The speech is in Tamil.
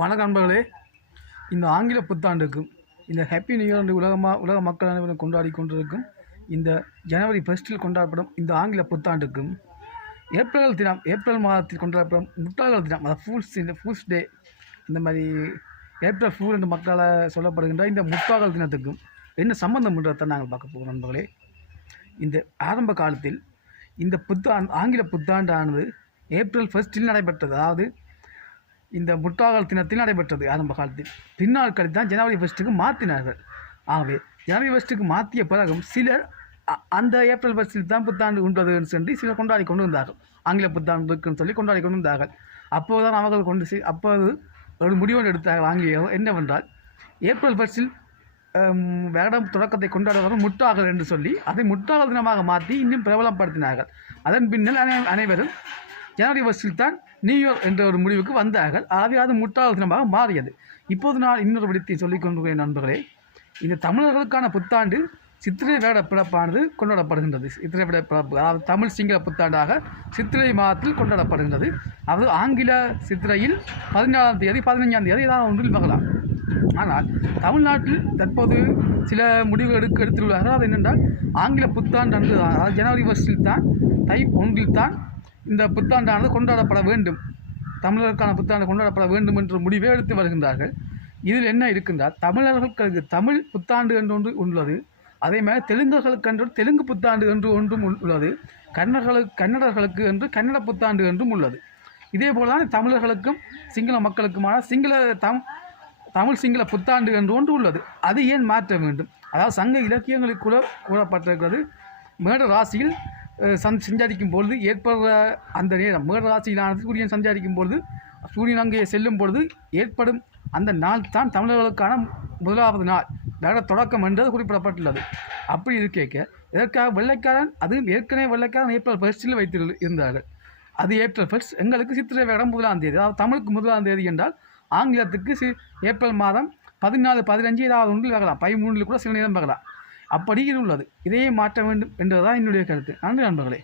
வணக்கம் நண்பர்களே. இந்த ஆங்கில புத்தாண்டுக்கும் இந்த ஹாப்பி நியூ இயர் என்று உலக மக்கள் அனைவரும் கொண்டாடி கொண்டிருக்கும் இந்த ஜனவரி 1 கொண்டாடப்படும் இந்த ஆங்கில புத்தாண்டுக்கும் ஏப்ரல் மாதத்தில் கொண்டாடப்படும் முட்டாள்கள் தினம், அதாவது ஃபூல்ஸ் டே, இந்த மாதிரி ஏப்ரல் ஃபூல் என்று மக்களால் சொல்லப்படுகின்ற இந்த முட்டாள்கள் தினத்துக்கும் என்ன சம்பந்தம் என்றதை நாங்கள் பார்க்க போகிறோம் நண்பர்களே. இந்த ஆரம்ப காலத்தில் இந்த ஆங்கில புத்தாண்டானது ஏப்ரல் 1 நடைபெற்றது. அதாவது இந்த முட்டாள்கள் தினத்தில் நடைபெற்றது ஆரம்ப காலத்தில். பின்னால் கழித்தான் ஜனவரி 1 மாற்றினார்கள். ஆகவே ஜனவரி 1 மாற்றிய பிறகும் சிலர் அந்த ஏப்ரல் 1 தான் புத்தாண்டு உண்டதுன்னு சொல்லி சிலர் கொண்டாடி கொண்டு வந்தார்கள். ஆங்கில புத்தாண்டு இருக்குன்னு சொல்லி கொண்டாடி கொண்டு வந்தார்கள். அப்போதுதான் அவர்கள் அப்போது ஒரு முடிவு எடுத்தார்கள் ஆங்கிலேயர்கள். என்னவென்றால், ஏப்ரல் 1 வருடம் தொடக்கத்தை கொண்டாடுவர்கள் முட்டாள்கள் என்று சொல்லி அதை முட்டாள்கள் தினமாக மாற்றி இன்னும் பிரபலப்படுத்தினார்கள். அதன் பின்னர் அனைவரும் ஜனவரி 1 தான் நியூ இயர் என்ற ஒரு முடிவுக்கு வந்தார்கள். ஆகவே அது முட்டாள் தினமாக மாறியது. இப்போது நான் இன்னொரு விடத்தை சொல்லிக் கொண்டிருக்கிறேன் நண்பர்களே. இந்த தமிழர்களுக்கான புத்தாண்டு சித்திரை வேட பிறப்பானது கொண்டாடப்படுகின்றது. சித்திரை வேட பிறப்பு, அதாவது தமிழ் சிங்கள புத்தாண்டாக சித்திரை மாதத்தில் கொண்டாடப்படுகின்றது. அதாவது ஆங்கில சித்திரையில் 14ஆம் தேதி 15ஆம் தேதி ஏதாவது ஒன்றில் பார்க்கலாம். ஆனால் தமிழ்நாட்டில் தற்போது சில முடிவுகள் எடுத்துள்ளார்கள். அது என்னென்றால், ஆங்கில புத்தாண்டு அன்று, அதாவது ஜனவரி 1 தான், தை 1 தான் இந்த புத்தாண்டானது கொண்டாடப்பட வேண்டும், தமிழர்களுக்கான புத்தாண்டு கொண்டாடப்பட வேண்டும் என்ற முடிவை எடுத்து வருகின்றார்கள். இதில் என்ன இருக்கின்றால், தமிழர்களுக்கு தமிழ் புத்தாண்டு என்று ஒன்று உள்ளது. அதே மாதிரி தெலுங்கர்களுக்கு தெலுங்கு புத்தாண்டு என்று ஒன்றும் உள்ளது. கன்னடர்களுக்கு என்று கன்னட புத்தாண்டு என்றும் உள்ளது. இதே போலதான் தமிழர்களுக்கும் சிங்கள மக்களுக்குமான தமிழ் சிங்கள புத்தாண்டு என்று ஒன்று உள்ளது. அது ஏன் மாற்ற வேண்டும்? அதாவது சங்க இலக்கியங்களுக்கு கூட கூறப்பட்டிருக்கிறது, மேட ராசியில் சஞ்சரிக்கும் பொழுது ஏற்படுற அந்த நேரம், மேட ராசியிலானது சூரியன் சஞ்சரிக்கும் பொழுது, சூரியன் அங்கே செல்லும் பொழுது ஏற்படும் அந்த நாள் தான் தமிழர்களுக்கான முதலாவது நாள், வேற தொடக்கம் என்றது குறிப்பிடப்பட்டுள்ளது. அப்படி இருக்க இதற்காக வெள்ளைக்காரன், அதுவும் ஏற்கனவே வெள்ளைக்காரன் ஏப்ரல் 1 வைத்து இருந்தார்கள். அது ஏப்ரல் 1 எங்களுக்கு சித்திரை வேடம் 1ஆம் தேதி, அதாவது தமிழுக்கு 1ஆம் தேதி என்றால் ஆங்கிலத்துக்கு ஏப்ரல் மாதம் 14, 15 ஏதாவது ஒன்றில் வரலாம், 13 கூட சில நேரம் வரலாம். அப்படி உள்ளது. இதையே மாற்ற வேண்டும் என்பதுதான் என்னுடைய கருத்து. நன்றி நண்பர்களே.